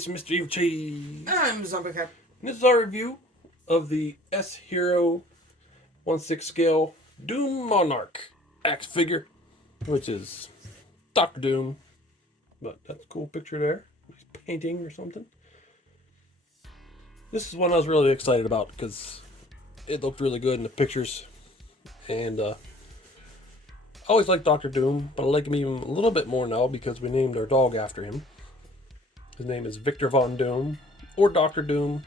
It's Mr. Evilcheese. I'm Zombie Cat. This is our review of the S Hero 1/6 scale Doom Monarch action figure, which is Dr. Doom. But that's a cool picture there. He's painting or something. This is one I was really excited about because it looked really good in the pictures. And I always liked Dr. Doom, but I like him even a little bit more now because we named our dog after him. His name is Victor Von Doom, or Dr. Doom,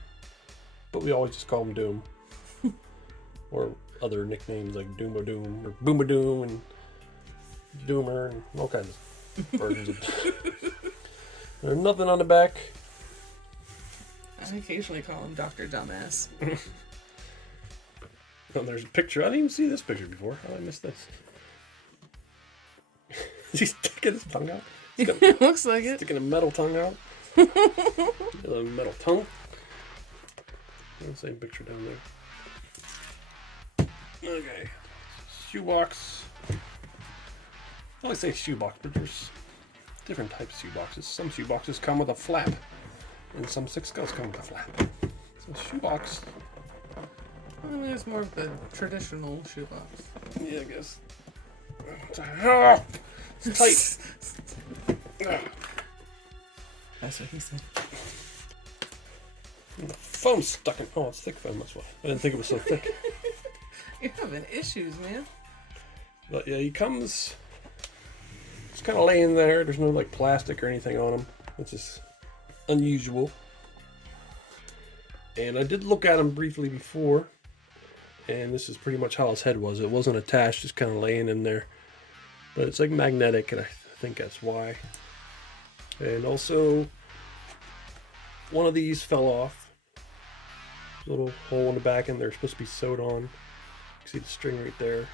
but we always just call him Doom. Or other nicknames like Doomo Doom, or Booma Doom, and Doomer, and all kinds of versions of There's nothing on the back. I occasionally call him Dr. Dumbass. And there's a picture. I didn't even see this picture before. How did I miss this? He's sticking his tongue out. Looks like it. Sticking a metal tongue out. A metal tongue. Same picture down there. Okay. Shoebox. I always say shoebox, but there's different types of shoeboxes. Some shoeboxes come with a flap, and some 6 scales come with a flap. So shoebox. I mean, it's more of the traditional shoebox. Yeah, I guess. It's tight. That's what he said. The foam's stuck in. Oh, it's thick foam, that's why. I didn't think it was so thick. You're having issues, man. But yeah, he comes. It's kind of laying there. There's no like plastic or anything on him, which is unusual. And I did look at him briefly before, and this is pretty much how his head was. It wasn't attached, just kind of laying in there. But it's like magnetic, and I think that's why. And also, one of these fell off. A little hole in the back, and they're supposed to be sewed on. You can see the string right there.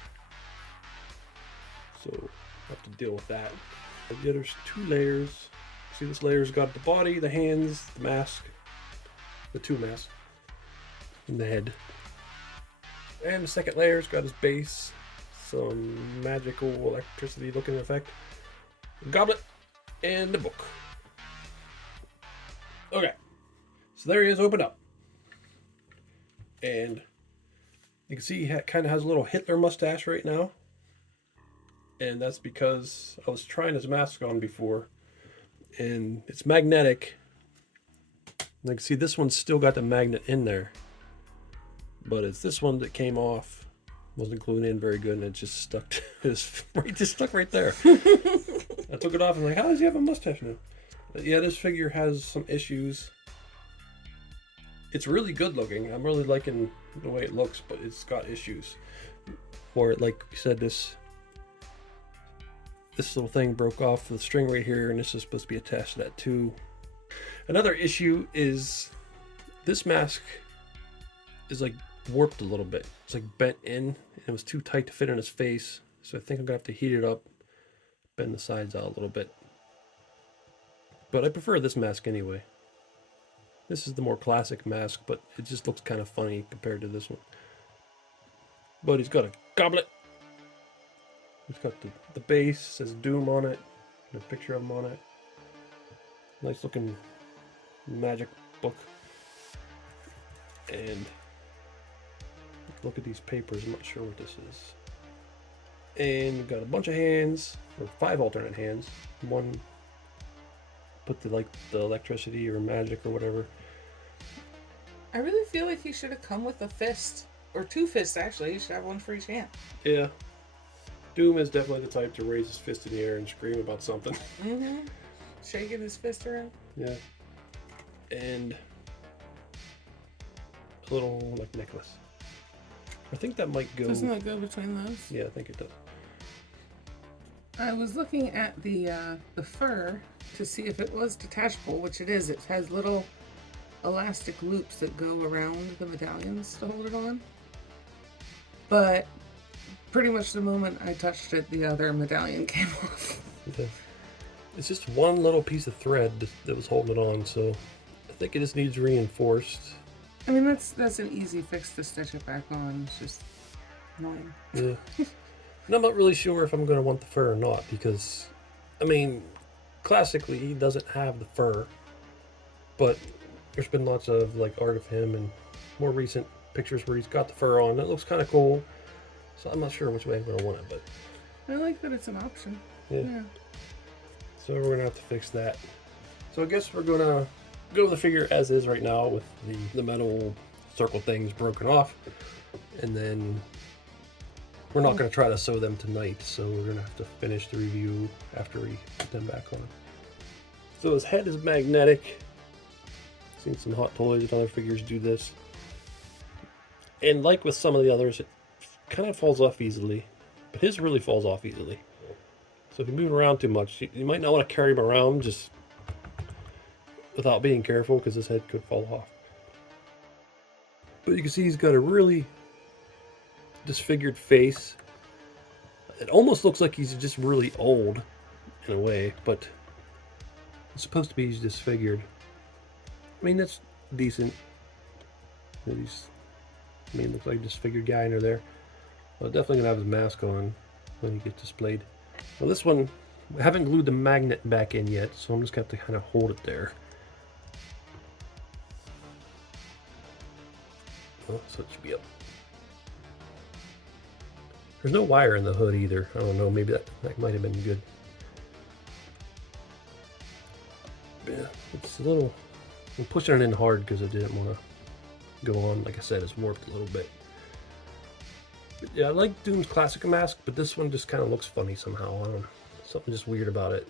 So, I'll have to deal with that. Yeah, there's 2 layers. See, this layer's got the body, the hands, the mask. The 2 masks. And the head. And the second layer's got his base. Some magical electricity looking effect. A goblet. And the book. Okay. So there he is, opened up. And you can see he kind of has a little Hitler mustache right now. And that's because I was trying his mask on before. And it's magnetic. And you can see this one's still got the magnet in there. But it's this one that came off. Wasn't glued in very good, and it just stuck to it just stuck right there. I took it off and I'm like, how does he have a mustache now? But yeah, this figure has some issues. It's really good looking. I'm really liking the way it looks, but it's got issues. Or like we said, this little thing broke off the string right here, and this is supposed to be attached to that too. Another issue is this mask is like warped a little bit. It's like bent in, and it was too tight to fit in his face. So I think I'm gonna have to heat it up, bend the sides out a little bit. But I prefer this mask anyway. This is the more classic mask, but it just looks kind of funny compared to this one. But he's got a goblet. He's got the base, says Doom on it, and a picture of him on it. Nice looking magic book. And look at these papers, I'm not sure what this is. And we've got a bunch of hands, or 5 alternate hands. One put the electricity or magic or whatever. I really feel like he should have come with a fist. Or 2 fists, actually. He should have one for each hand. Yeah. Doom is definitely the type to raise his fist in the air and scream about something. Mm-hmm. Shaking his fist around. Yeah. And a little, like, necklace. I think that might go... Doesn't that go between those? Yeah, I think it does. I was looking at the fur to see if it was detachable, which it is. It has little elastic loops that go around the medallions to hold it on. But pretty much the moment I touched it, the other medallion came off. Okay. It's just one little piece of thread that was holding it on, so I think it just needs reinforced. I mean, that's an easy fix to stitch it back on. It's just annoying. Yeah. And I'm not really sure if I'm going to want the fur or not, because, I mean, classically, he doesn't have the fur. But there's been lots of like art of him and more recent pictures where he's got the fur on. It looks kind of cool. So I'm not sure which way I'm gonna want it, but I like that it's an option. yeah. So we're gonna have to fix that. So I guess we're gonna go with the figure as is right now with the metal circle things broken off, and then we're not gonna try to sew them tonight. So we're gonna have to finish the review after we put them back on. So his head is magnetic. Seen some Hot Toys and other figures do this. And like with some of the others, it kind of falls off easily. But his really falls off easily. So if you move around too much, you might not want to carry him around just without being careful because his head could fall off. But you can see he's got a really disfigured face. It almost looks like he's just really old in a way, but it's supposed to be he's disfigured. I mean, that's decent. Looks like a disfigured guy under there. Well, definitely gonna have his mask on when he gets displayed. Well, this one, I haven't glued the magnet back in yet, so I'm just gonna have to kind of hold it there. Oh, so it should be up. There's no wire in the hood either. I don't know, maybe that might have been good. But yeah, it's a little... I'm pushing it in hard because I didn't want to go on. Like I said, it's warped a little bit. But yeah, I like Doom's classic mask, but this one just kind of looks funny somehow. I don't know, something just weird about it.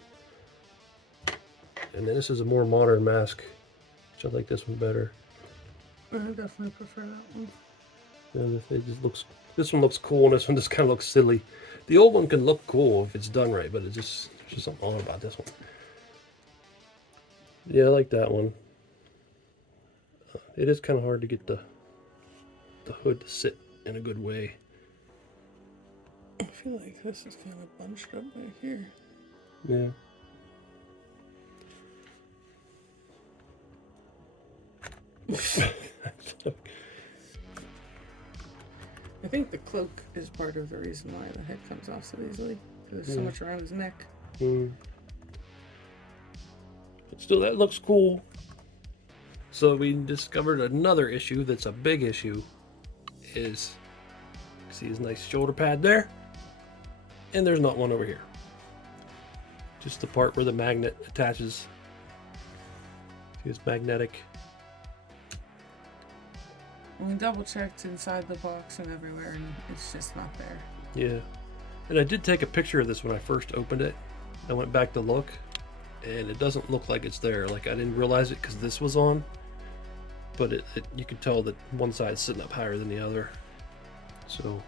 And then this is a more modern mask, which I like this one better. I definitely prefer that one. And it just looks. This one looks cool, and this one just kind of looks silly. The old one can look cool if it's done right, but there's just something odd about this one. Yeah, I like that one. It is kind of hard to get the hood to sit in a good way. I feel like this is kind of bunched up right here. Yeah. I think the cloak is part of the reason why the head comes off so easily. There's so much around his neck. But still, that looks cool. So we discovered another issue that's a big issue. Is, see his nice shoulder pad there? And there's not one over here. Just the part where the magnet attaches. See, it's magnetic. We double checked inside the box and everywhere, and it's just not there. Yeah. And I did take a picture of this when I first opened it. I went back to look, and it doesn't look like it's there. Like, I didn't realize it because this was on. But you could tell that one side's sitting up higher than the other. So,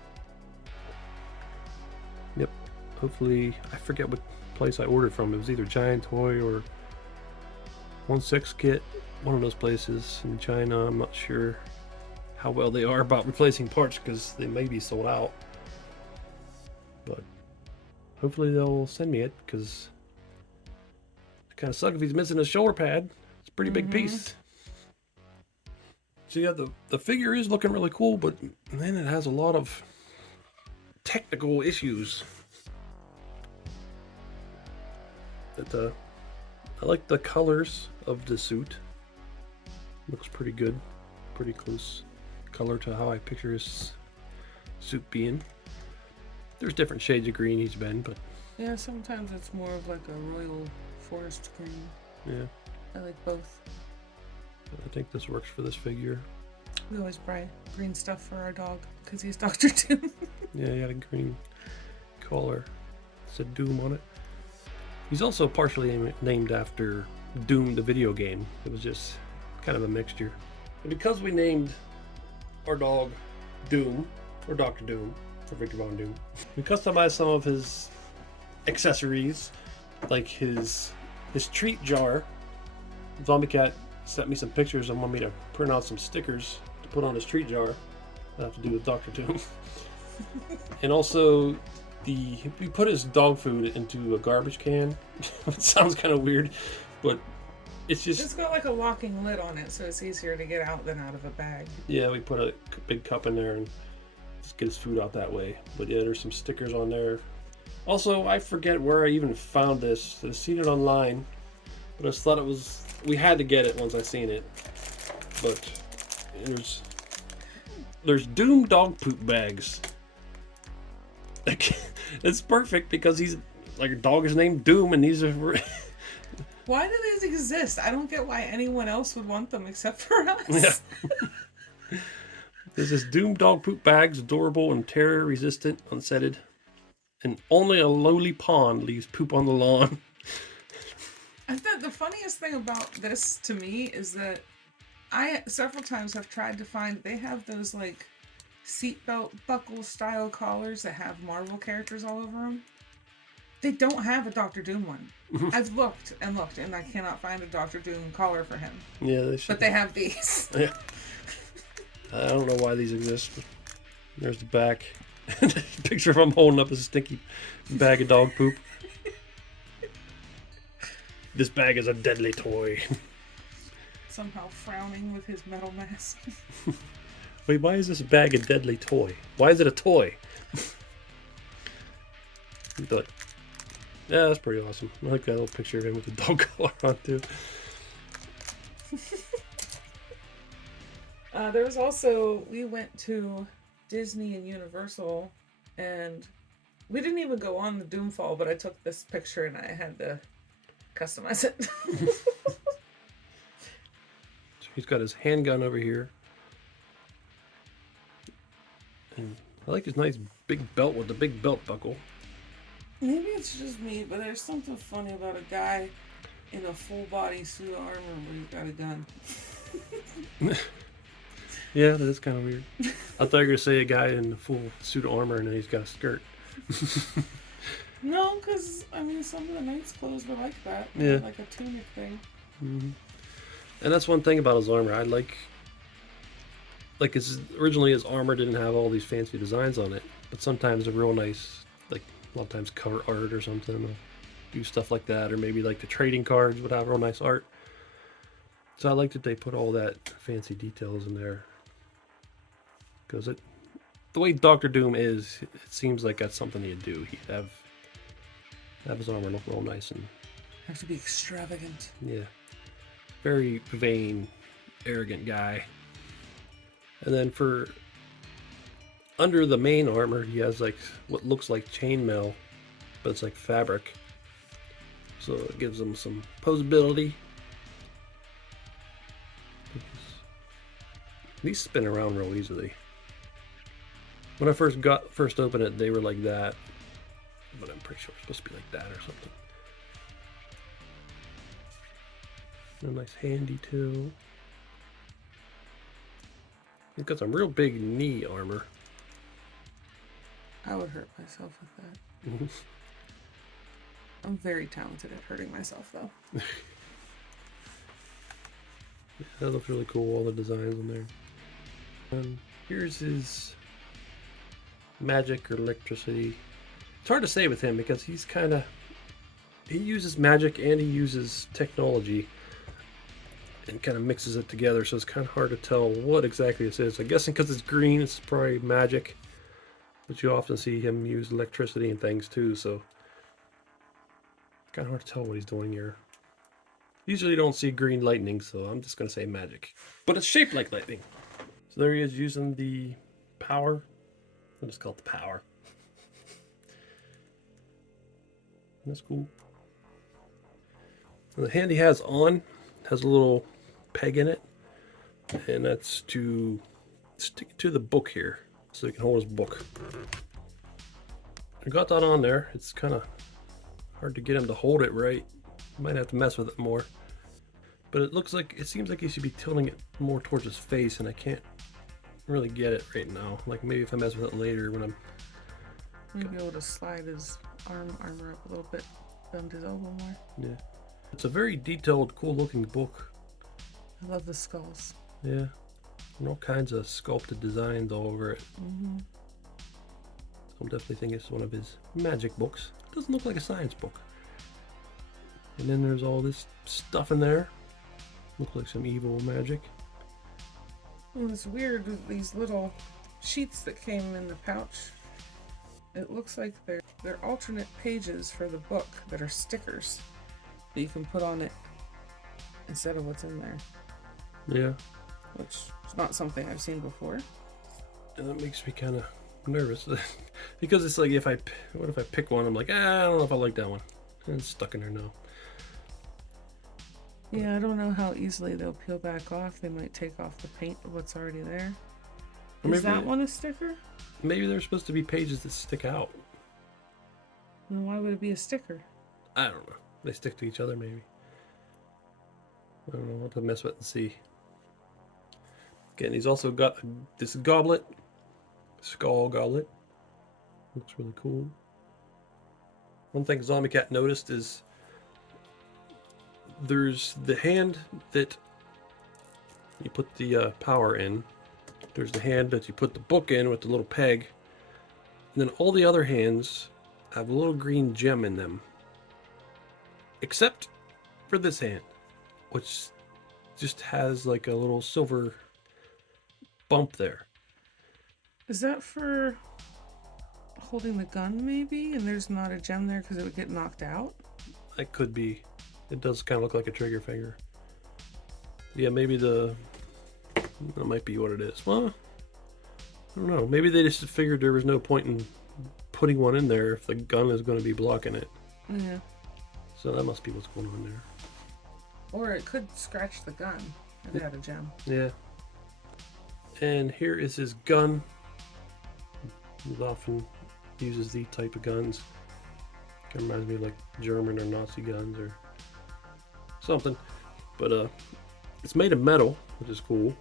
yep. Hopefully, I forget what place I ordered from. It was either Giant Toy or 1/6 Kit. One of those places in China. I'm not sure how well they are about replacing parts because they may be sold out. But hopefully they'll send me it because it kind of sucks if he's missing his shoulder pad. It's a pretty big piece. So yeah, the figure is looking really cool, but then it has a lot of technical issues. I like the colors of the suit. Looks pretty good. Pretty close color to how I picture his suit being. There's different shades of green he's been, but... Yeah, sometimes it's more of like a royal forest green. Yeah. I like both. I think this works for this figure. We always buy green stuff for our dog because he's Dr. Doom. Yeah, he had a green collar. It said Doom on it. He's also partially named after Doom, the video game. It was just kind of a mixture. And because we named our dog Doom, or Dr. Doom, or Victor Von Doom, we customized some of his accessories, like his treat jar. Zombie Cat sent me some pictures and wanted me to print out some stickers to put on his treat jar that have to do with Dr. Doom. And also, we put his dog food into a garbage can. It sounds kind of weird, but it's just... It's got like a locking lid on it, so it's easier to get out than out of a bag. Yeah, we put a big cup in there and just get his food out that way. But yeah, there's some stickers on there. Also, I forget where I even found this. I've seen it online, but I just thought it was we had to get it once I seen it. But there's Doom dog poop bags. It's perfect because he's like a dog is named Doom, and these are. Why do these exist? I don't get why anyone else would want them except for us. Yeah. There's this Doom dog poop bags, adorable and terror resistant, unscented, and only a lowly pond leaves poop on the lawn. I think the funniest thing about this to me is that I several times have tried to find, they have those like seatbelt buckle style collars that have Marvel characters all over them. They don't have a Doctor Doom one. I've looked and looked, and I cannot find a Doctor Doom collar for him. Yeah, they should. But they have these. Yeah. I don't know why these exist. But there's the back. Picture of him holding up a stinky bag of dog poop. This bag is a deadly toy. Somehow frowning with his metal mask. Wait, why is this bag a deadly toy? Why is it a toy? But yeah, that's pretty awesome. I like that little picture of him with the dog collar on too. There was also, we went to Disney and Universal, and we didn't even go on the Doomfall, but I took this picture and I had to customize it. He's got his handgun over here. And I like his nice big belt with the big belt buckle. Maybe it's just me, but there's something funny about a guy in a full body suit of armor where he's got a gun. Yeah, that is kind of weird. I thought you were going to say a guy in a full suit of armor and then he's got a skirt. No, because, I mean, some of the knight's clothes were like that. Yeah. Like a tunic thing. Mm-hmm. And that's one thing about his armor. I like originally his armor didn't have all these fancy designs on it, but sometimes a real nice, like a lot of times cover art or something will do stuff like that, or maybe like the trading cards would have real nice art. So I like that they put all that fancy details in there, because the way Doctor Doom is, it seems like that's something he'd do. He'd have his armor look real nice and Have to be extravagant. yeah, very vain, arrogant guy. And then for under the main armor, he has like what looks like chainmail, but it's like fabric. So it gives him some posability. These spin around real easily. When I first opened it, they were like that, but I'm pretty sure it's supposed to be like that or something. A nice handy too. He's got some real big knee armor. I would hurt myself with that. Mm-hmm. I'm very talented at hurting myself, though. That looks really cool, all the designs in there. Here's his magic or electricity. It's hard to say with him because he uses magic and he uses technology and kind of mixes it together, so it's kind of hard to tell what exactly this is. I'm guessing because it's green, it's probably magic, but you often see him use electricity and things too, so it's kind of hard to tell what he's doing here. Usually you don't see green lightning, so I'm just going to say magic. But it's shaped like lightning. So there he is using the power. I'll just call it the power. That's cool. And the hand he has on has a little peg in it, and that's to stick it to the book here, so he can hold his book. I got that on there. It's kind of hard to get him to hold it right. Might have to mess with it more. But it seems like he should be tilting it more towards his face, and I can't really get it right now. Like maybe if I mess with it later when I'm... Maybe able to slide his armor up a little bit, bend his elbow more. Yeah. It's a very detailed, cool looking book. I love the skulls. Yeah. And all kinds of sculpted designs all over it. Mm-hmm. I'm definitely thinking it's one of his magic books. It doesn't look like a science book. And then there's all this stuff in there. Looks like some evil magic. Well, it's weird with these little sheets that came in the pouch. It looks like they're alternate pages for the book that are stickers that you can put on it instead of what's in there, Yeah. which is not something I've seen before. And that makes me kind of nervous because it's like what if I pick one? I'm like, I don't know if I like that one. And it's stuck in there now. Yeah, I don't know how easily they'll peel back off. They might take off the paint of what's already there. Is that one a sticker? Maybe there's supposed to be pages that stick out. Then why would it be a sticker? I don't know. They stick to each other, maybe. I don't know. We'll have to mess with it and see. Again, he's also got this goblet. Skull goblet. Looks really cool. One thing Zombie Cat noticed is there's the hand that you put the power in. There's the hand that you put the book in with the little peg. And then all the other hands have a little green gem in them. Except for this hand, which just has like a little silver bump there. Is that for holding the gun, maybe? And there's not a gem there because it would get knocked out? That could be. It does kind of look like a trigger finger. Yeah, maybe that might be what it is. Well, I don't know. Maybe they just figured there was no point in putting one in there if the gun is going to be blocking it. Yeah. So that must be what's going on there. Or it could scratch the gun and add a gem. Yeah. And here is his gun. He often uses these type of guns. It reminds me of like German or Nazi guns or something. But it's made of metal, which is cool.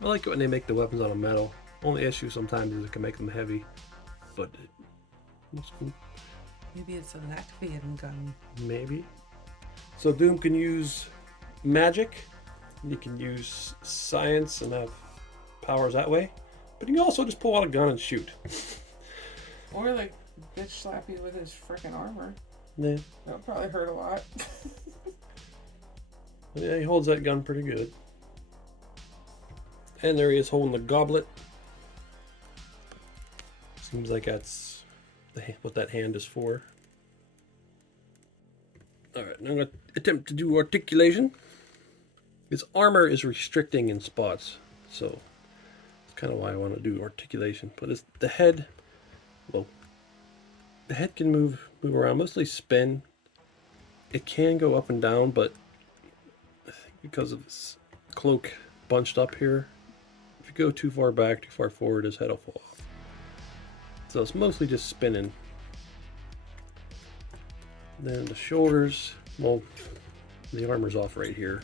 I like it when they make the weapons out of metal. Only issue sometimes is it can make them heavy. But it's cool. Maybe it's a Latvian gun. Maybe. So Doom can use magic. You can use science and have powers that way. But you can also just pull out a gun and shoot. Or like bitch slap you with his freaking armor. Yeah. That'll probably hurt a lot. Yeah, he holds that gun pretty good. And there he is holding the goblet. Seems like that's what that hand is for. Alright, now I'm going to attempt to do articulation. His armor is restricting in spots, so that's kind of why I want to do articulation. But it's the head, well, the head can move around, mostly spin. It can go up and down, but I think because of this cloak bunched up here, if you go too far back, too far forward, his head will fall off. So it's mostly just spinning. Then the shoulders, well, the armor's off right here.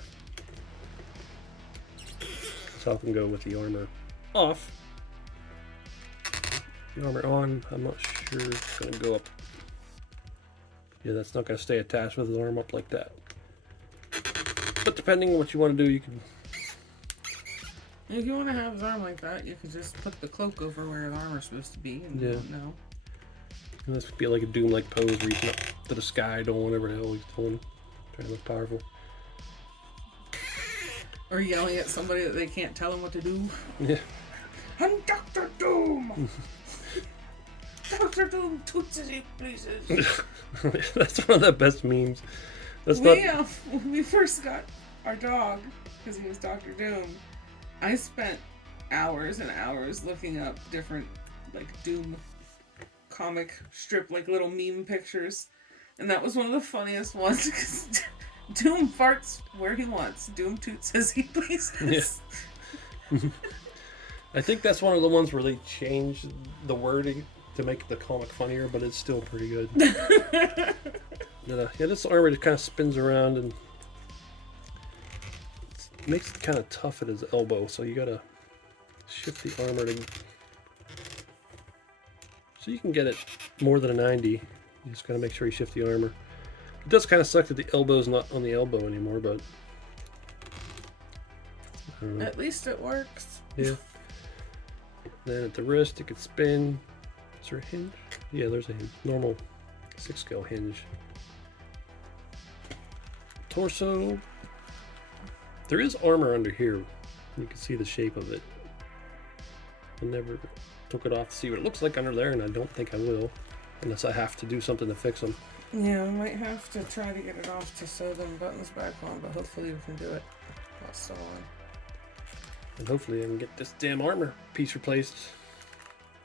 So I can go with the armor off. The armor on, I'm not sure it's going to go up. Yeah, that's not going to stay attached with his arm up like that. But depending on what you want to do, you can... If you want to have his arm like that, you could just put the cloak over where the armor's supposed to be and you won't know. And this would be like a Doom-like pose, reaching up to the sky, doing whatever the hell he's doing. Trying to look powerful. Or yelling at somebody that they can't tell him what to do. Yeah. I'm Dr. Doom! Dr. Doom toots as he pleases. That's one of the best memes. That's when we first got our dog, because he was Dr. Doom, I spent hours and hours looking up different, like, Doom comic strip, like, little meme pictures. And that was one of the funniest ones, because Doom farts where he wants. Doom toots as he pleases. Yeah. I think that's one of the ones where they changed the wording to make the comic funnier, but it's still pretty good. Yeah, this armor just kind of spins around and it makes it kind of tough at his elbow, so you gotta shift the armor to... So you can get it more than a 90. You just gotta make sure you shift the armor. It does kind of suck that the elbow's not on the elbow anymore, but... At least it works. Yeah. Then at the wrist, it could spin. Is there a hinge? Yeah, there's a hinge. Normal 6-scale hinge. Torso. There is armor under here. You can see the shape of it. I never took it off to see what it looks like under there, and I don't think I will. Unless I have to do something to fix them. Yeah, we might have to try to get it off to sew them buttons back on, but hopefully we can do it while it's still on. And hopefully I can get this damn armor piece replaced.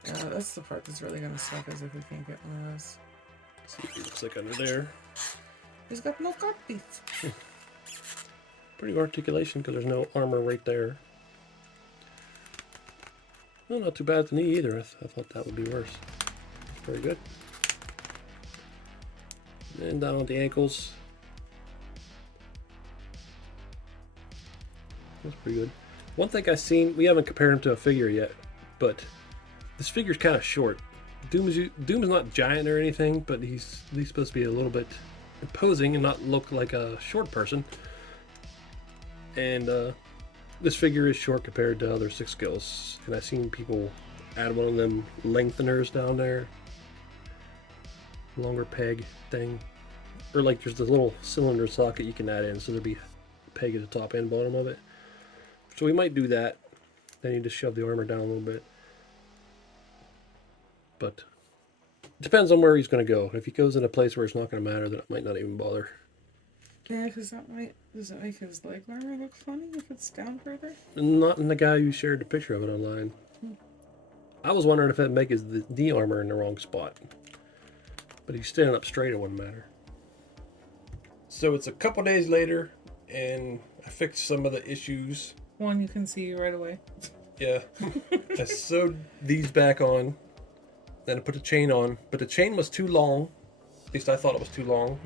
Yeah, that's the part that's really gonna suck, is if we can't get one of those. See what it looks like under there. He's got no cockpit. Pretty good articulation because there's no armor right there. No, not too bad to knee either. I thought that would be worse. It's pretty good. And down on the ankles. That's pretty good. One thing I've seen, we haven't compared him to a figure yet, but this figure's kind of short. Doom is not giant or anything, but he's at least supposed to be a little bit imposing and not look like a short person. And this figure is short compared to other 6 skills, and I've seen people add one of them lengtheners down there, longer peg thing, or like there's this little cylinder socket you can add in, so there'll be a peg at the top and bottom of it. So we might do that. Then you just shove the armor down a little bit, but it depends on where he's going to go. If he goes in a place where it's not going to matter, then it might not even bother. Yeah, because does it make his leg armor look funny if it's down further? Not in the guy who shared the picture of it online. I was wondering if it'd make his knee armor in the wrong spot. But he's standing up straight, it wouldn't matter. So it's a couple days later, and I fixed some of the issues. One you can see right away. Yeah. I sewed these back on. Then I put the chain on. But the chain was too long. At least I thought it was too long.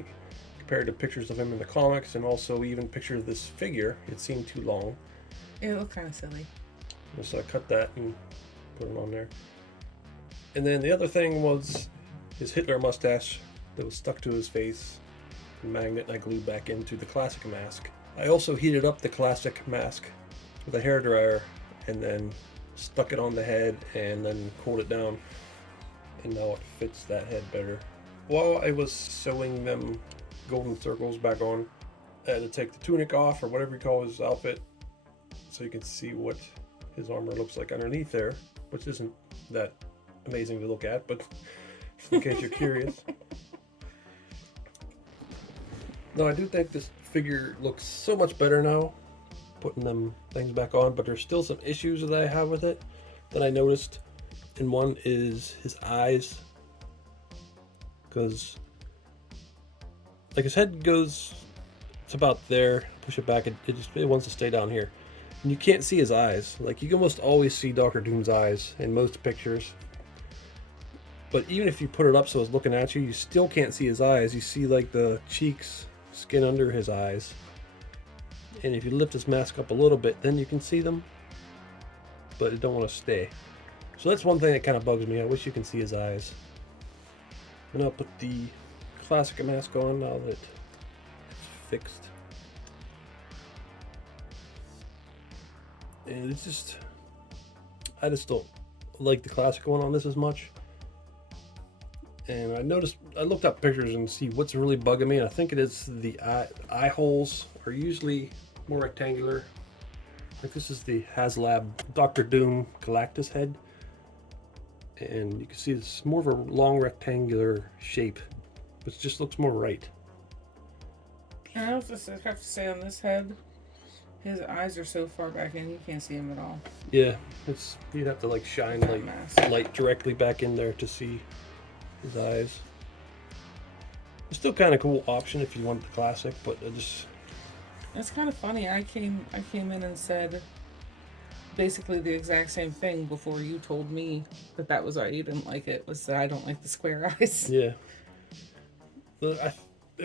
Compared to pictures of him in the comics, and also even pictures of this figure, it seemed too long. It looked kind of silly. So I cut that and put it on there. And then the other thing was his Hitler mustache that was stuck to his face. The magnet I glued back into the classic mask. I also heated up the classic mask with a hairdryer and then stuck it on the head and then cooled it down. And now it fits that head better. While I was sewing them golden circles back on, I had to take the tunic off, or whatever you call his outfit, so you can see what his armor looks like underneath there, which isn't that amazing to look at, but in case you're curious. No, I do think this figure looks so much better now, putting them things back on, but there's still some issues that I have with it that I noticed, and one is his eyes, because like his head goes, it's about there, push it back, it wants to stay down here. And you can't see his eyes. Like, you can almost always see Dr. Doom's eyes in most pictures. But even if you put it up so it's looking at you, you still can't see his eyes. You see like the cheeks, skin under his eyes. And if you lift his mask up a little bit, then you can see them. But it don't want to stay. So that's one thing that kind of bugs me. I wish you can see his eyes. And I'll put the classic mask on now that it's fixed. And it's just, I just don't like the classic one on this as much. And I looked up pictures and see what's really bugging me. And I think it is the eye holes are usually more rectangular. Like this is the HasLab Dr. Doom Galactus head. And you can see it's more of a long rectangular shape. It just looks more right. And I have to say, on this head, his eyes are so far back in, you can't see him at all. Yeah, you'd have to like shine light directly back in there to see his eyes. It's still kind of cool option if you want the classic, but It's kind of funny. I came in and said basically the exact same thing before you told me that was why you didn't like it, was that I don't like the square eyes. Yeah. But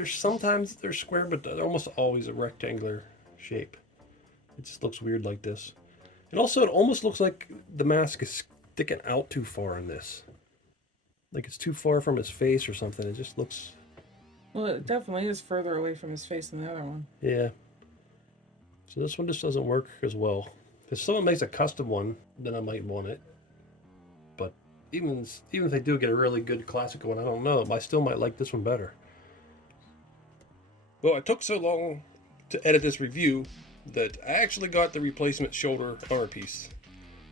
sometimes they're square, but they're almost always a rectangular shape. It just looks weird like this. And also, it almost looks like the mask is sticking out too far in this. Like it's too far from his face or something. It just looks... Well, it definitely is further away from his face than the other one. Yeah. So this one just doesn't work as well. If someone makes a custom one, then I might want it. But even if they do get a really good classic one, I don't know. I still might like this one better. Well, it took so long to edit this review that I actually got the replacement shoulder armor piece.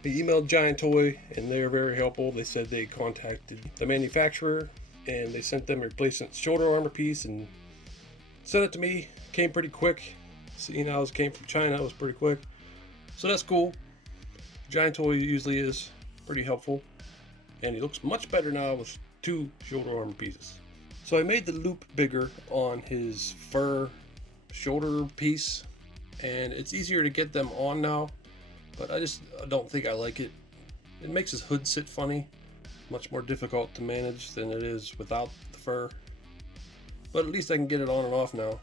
We emailed Giant Toy, and they were very helpful. They said they contacted the manufacturer, and they sent them a replacement shoulder armor piece and sent it to me. Came pretty quick. Seeing how it came from China, it was pretty quick. So that's cool. Giant toy usually is pretty helpful. And he looks much better now with 2 shoulder armor pieces. So I made the loop bigger on his fur shoulder piece, and it's easier to get them on now, but I don't think I like it. It makes his hood sit funny, much more difficult to manage than it is without the fur. But at least I can get it on and off now.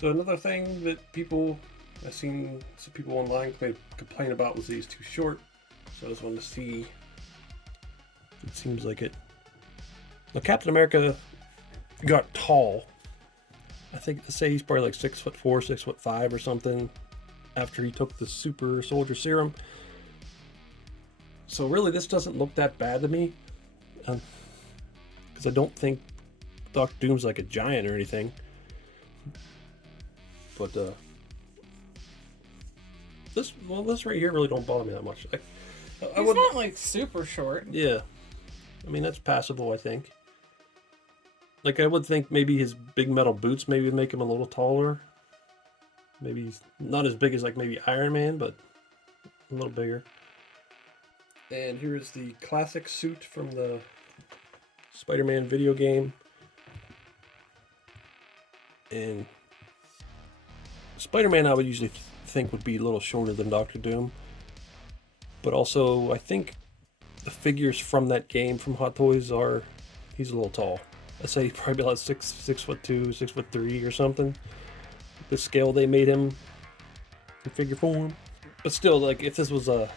So another thing that I've seen some people online complain about was he's too short. So I just wanted to see if it seems like it. Now Captain America got tall. I think they say he's probably like 6'4", 6'5" or something after he took the super soldier serum. So really this doesn't look that bad to me. Because I don't think Dr. Doom's like a giant or anything. But this right here really don't bother me that much. He's not like super short. Yeah. I mean, that's passable, I think. Like, I would think maybe his big metal boots maybe would make him a little taller. Maybe he's not as big as like maybe Iron Man, but a little bigger. And here is the classic suit from the Spider-Man video game. And Spider-Man I would usually think would be a little shorter than Dr. Doom. But also, I think the figures from that game from Hot Toys he's a little tall. I'd say probably about 6'2", 6'3" or something. The scale they made him in figure form. But still, like, if this was a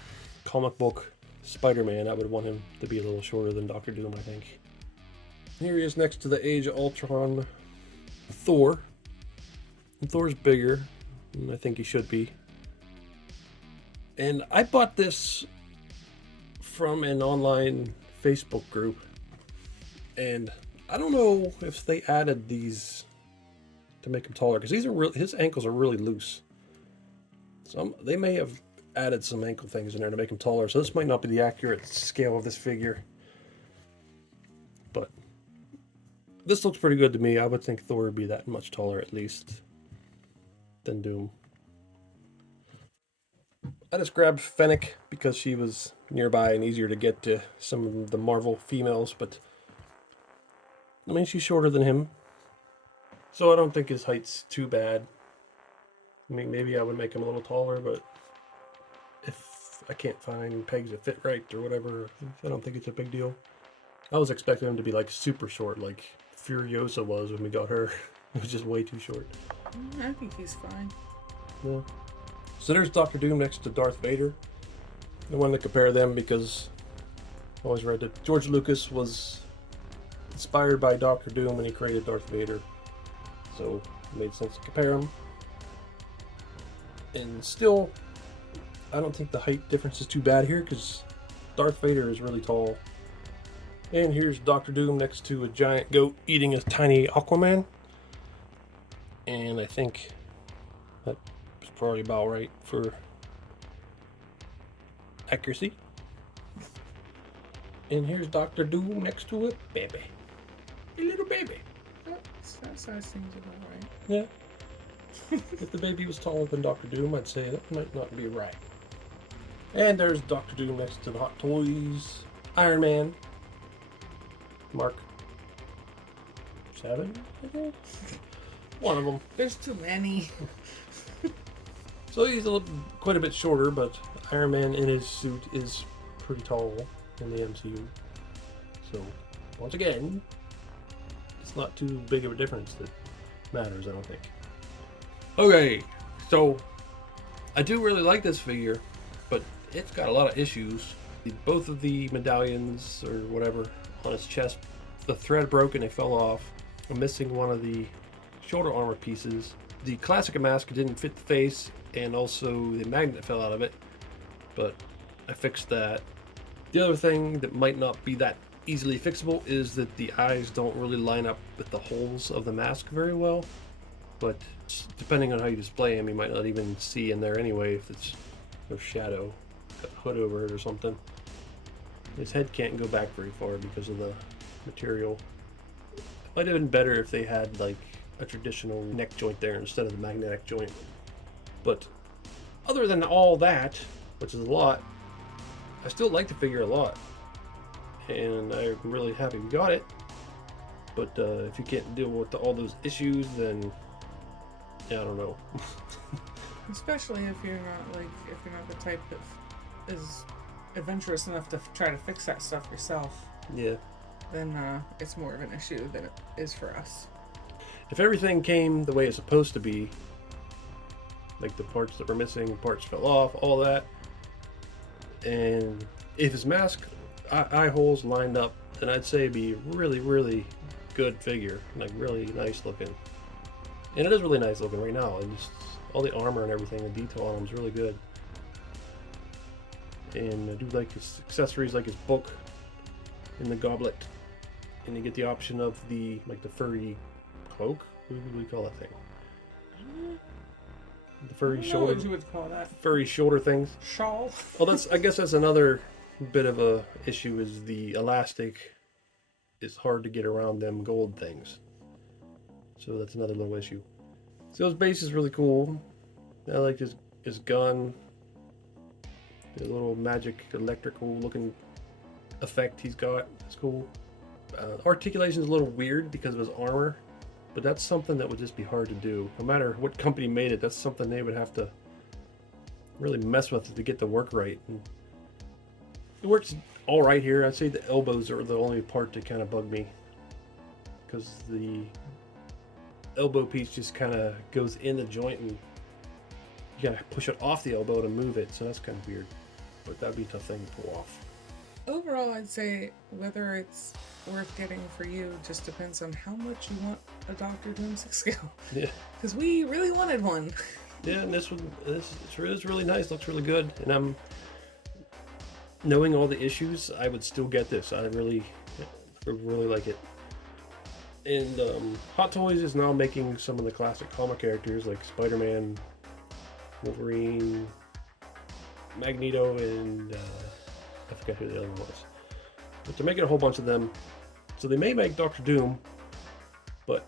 comic book Spider-Man, I would want him to be a little shorter than Dr. Doom, I think. Here he is next to the Age of Ultron Thor. And Thor's bigger, and I think he should be. And I bought this from an online Facebook group. And I don't know if they added these to make him taller, because his ankles are really loose. So they may have added some ankle things in there to make him taller. So this might not be the accurate scale of this figure. But this looks pretty good to me. I would think Thor would be that much taller at least than Doom. I just grabbed Fennec because she was nearby and easier to get to some of the Marvel females, but I mean, she's shorter than him, so I don't think his height's too bad. I mean, maybe I would make him a little taller, but if I can't find pegs that fit right or whatever, I don't think it's a big deal. I was expecting him to be like super short, like Furiosa was when we got her. It was just way too short. I think he's fine. Yeah. So there's Dr. Doom next to Darth Vader. I wanted to compare them because I always read that George Lucas was inspired by Dr. Doom when he created Darth Vader. So it made sense to compare them. And still, I don't think the height difference is too bad here because Darth Vader is really tall. And here's Dr. Doom next to a giant goat eating a tiny Aquaman. And I think that's probably about right for accuracy. And here's Dr. Doom next to a baby. A little baby. That size seems about right. Yeah. If the baby was taller than Dr. Doom, I'd say that might not be right. And there's Dr. Doom next to the Hot Toys Iron Man. Mark 7, I think? One of them. There's too many. So he's quite a bit shorter, but Iron Man in his suit is pretty tall in the MCU. So, once again, it's not too big of a difference that matters, I don't think. Okay, so I do really like this figure, but it's got a lot of issues. Both of the medallions, or whatever, on his chest, the thread broke and it fell off. I'm missing one of the shoulder armor pieces. The classic mask didn't fit the face, and also the magnet fell out of it, but I fixed that. The other thing that might not be that easily fixable is that the eyes don't really line up with the holes of the mask very well, but depending on how you display them, you might not even see in there anyway if it's no shadow, got a hood over it or something. His head can't go back very far because of the material. It might have been better if they had like a traditional neck joint there instead of the magnetic joint. But other than all that, which is a lot, I still like the figure a lot. And I'm really happy we got it. But if you can't deal with all those issues, then yeah, I don't know. Especially if you're not the type that is adventurous enough to try to fix that stuff yourself. Yeah. Then it's more of an issue than it is for us. If everything came the way it's supposed to be, like the parts that were missing, parts fell off, all that, and if his mask eye holes lined up, then I'd say it'd be really, really good figure, like really nice looking. And it is really nice looking right now, and just all the armor and everything, the detail on him is really good. And I do like his accessories, like his book and the goblet, and you get the option of the furry cloak. What do we call that thing? The furry shoulder. What you would call that? Furry shoulder things. Shawl. Well, I guess that's another bit of a issue, is the elastic is hard to get around them gold things. So that's another little issue. So his base is really cool. I like his gun. The little magic electrical looking effect he's got. It's cool. Articulation is a little weird because of his armor, but that's something that would just be hard to do. No matter what company made it, that's something they would have to really mess with to get the work right. And it works all right here. I'd say the elbows are the only part that kind of bug me, because the elbow piece just kind of goes in the joint and you gotta push it off the elbow to move it, so that's kind of weird. But that'd be a tough thing to pull off. Overall, I'd say whether it's worth getting for you just depends on how much you want a Dr. Doom 6 scale. Yeah. Because we really wanted one. Yeah, and this is really nice. Looks really good. And I'm knowing all the issues, I would still get this. I really like it. And Hot Toys is now making some of the classic comic characters like Spider-Man, Wolverine, Magneto, and I forget who the other one was. But they're making a whole bunch of them. So they may make Doctor Doom, but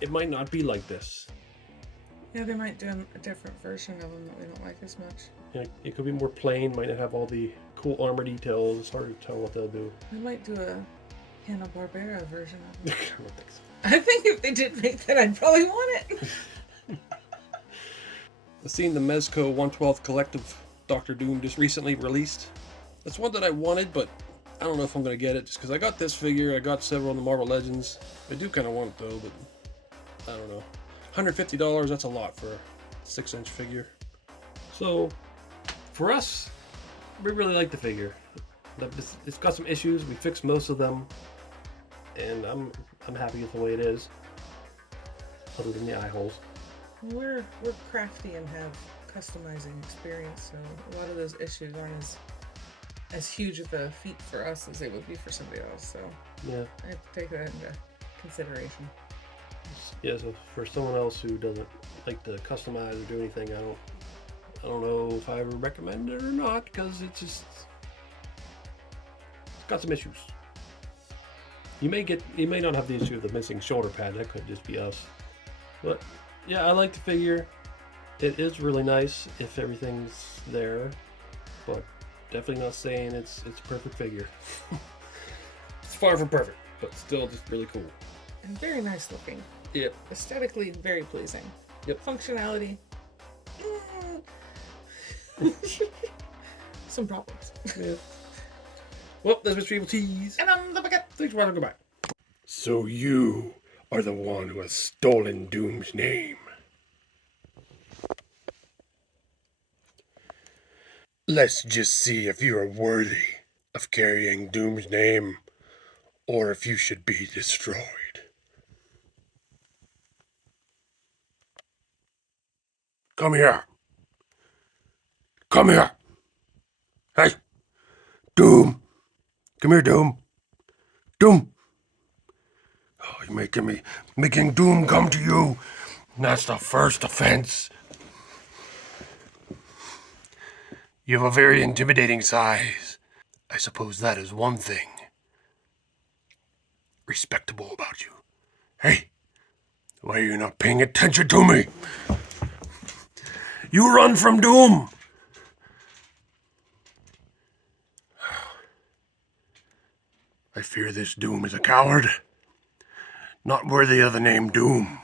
it might not be like this. Yeah, they might do a different version of them that we don't like as much. Yeah, it could be more plain, might not have all the cool armor details. It's hard to tell what they'll do. They might do a Hanna-Barbera version of it. I don't think so. I think if they did make that, I'd probably want it. I've seen the Mezco 1/12 Collective Doctor Doom just recently released. That's one that I wanted, but I don't know if I'm going to get it, just because I got this figure, I got several in the Marvel Legends. I do kind of want it though, but I don't know. $150, that's a lot for a 6-inch figure. So, for us, we really like the figure. It's got some issues, we fixed most of them, and I'm happy with the way it is, other than the eye holes. We're crafty and have customizing experience, so a lot of those issues aren't as huge of a feat for us as they would be for somebody else. So yeah, I have to take that into consideration. Yeah, so for someone else who doesn't like to customize or do anything, I don't know if I would recommend it or not, because it's got some issues. You may not have the issue of the missing shoulder pad. That could just be us. But yeah, I like the figure. It is really nice if everything's there, but definitely not saying it's a perfect figure. It's far from perfect, but still just really cool. And very nice looking. Yep. Aesthetically very pleasing. Yep. Functionality. Some problems. Yeah. Well, that's Mr. Evilcheese. And I'm the bucket. Thanks for watching. Goodbye. So you are the one who has stolen Doom's name. Let's just see if you are worthy of carrying Doom's name, or if you should be destroyed. Come here. Come here. Hey. Doom. Come here, Doom. Doom. Oh, you're making Doom come to you. That's the first offense. You have a very intimidating size. I suppose that is one thing. respectable about you. Hey, why are you not paying attention to me? You run from Doom. I fear this Doom is a coward, not worthy of the name Doom.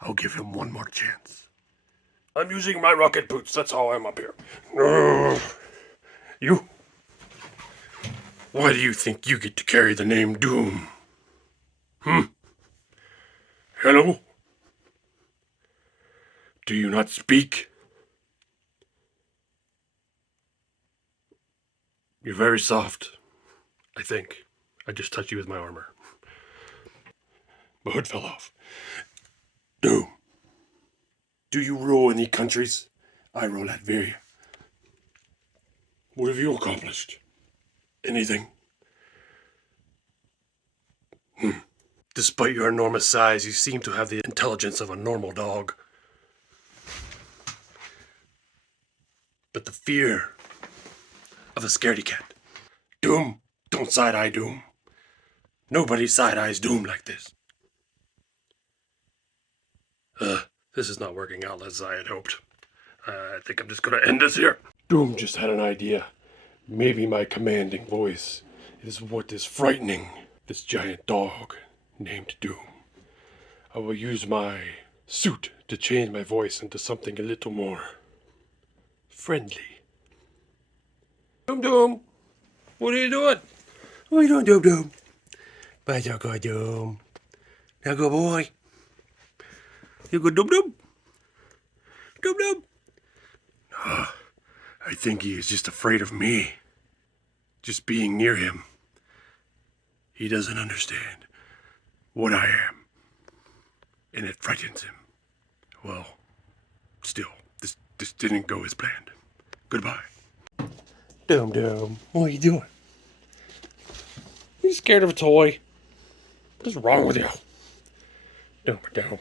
I'll give him one more chance. I'm using my rocket boots, that's how I'm up here. You? Why do you think you get to carry the name Doom? Hello? Do you not speak? You're very soft, I think. I just touched you with my armor. My hood fell off. Doom. Do you rule any countries? I rule Latveria. What have you accomplished? Anything? Despite your enormous size, you seem to have the intelligence of a normal dog. But the fear of a scaredy cat. Doom, don't side-eye Doom. Nobody side-eyes Doom like this. This is not working out as I had hoped. I think I'm just gonna end this here. Doom just had an idea. Maybe my commanding voice is what is frightening this giant dog named Doom. I will use my suit to change my voice into something a little more friendly. Doom Doom, what are you doing? What are you doing, Doom Doom? Bye, now go, Doom. Now go, boy. You go, Doom Doom. Doom Doom. I think he is just afraid of me. Just being near him. He doesn't understand what I am. And it frightens him. Well, still, this didn't go as planned. Goodbye. Doom Doom, what are you doing? Are you scared of a toy? What's wrong with you? Doom Doom.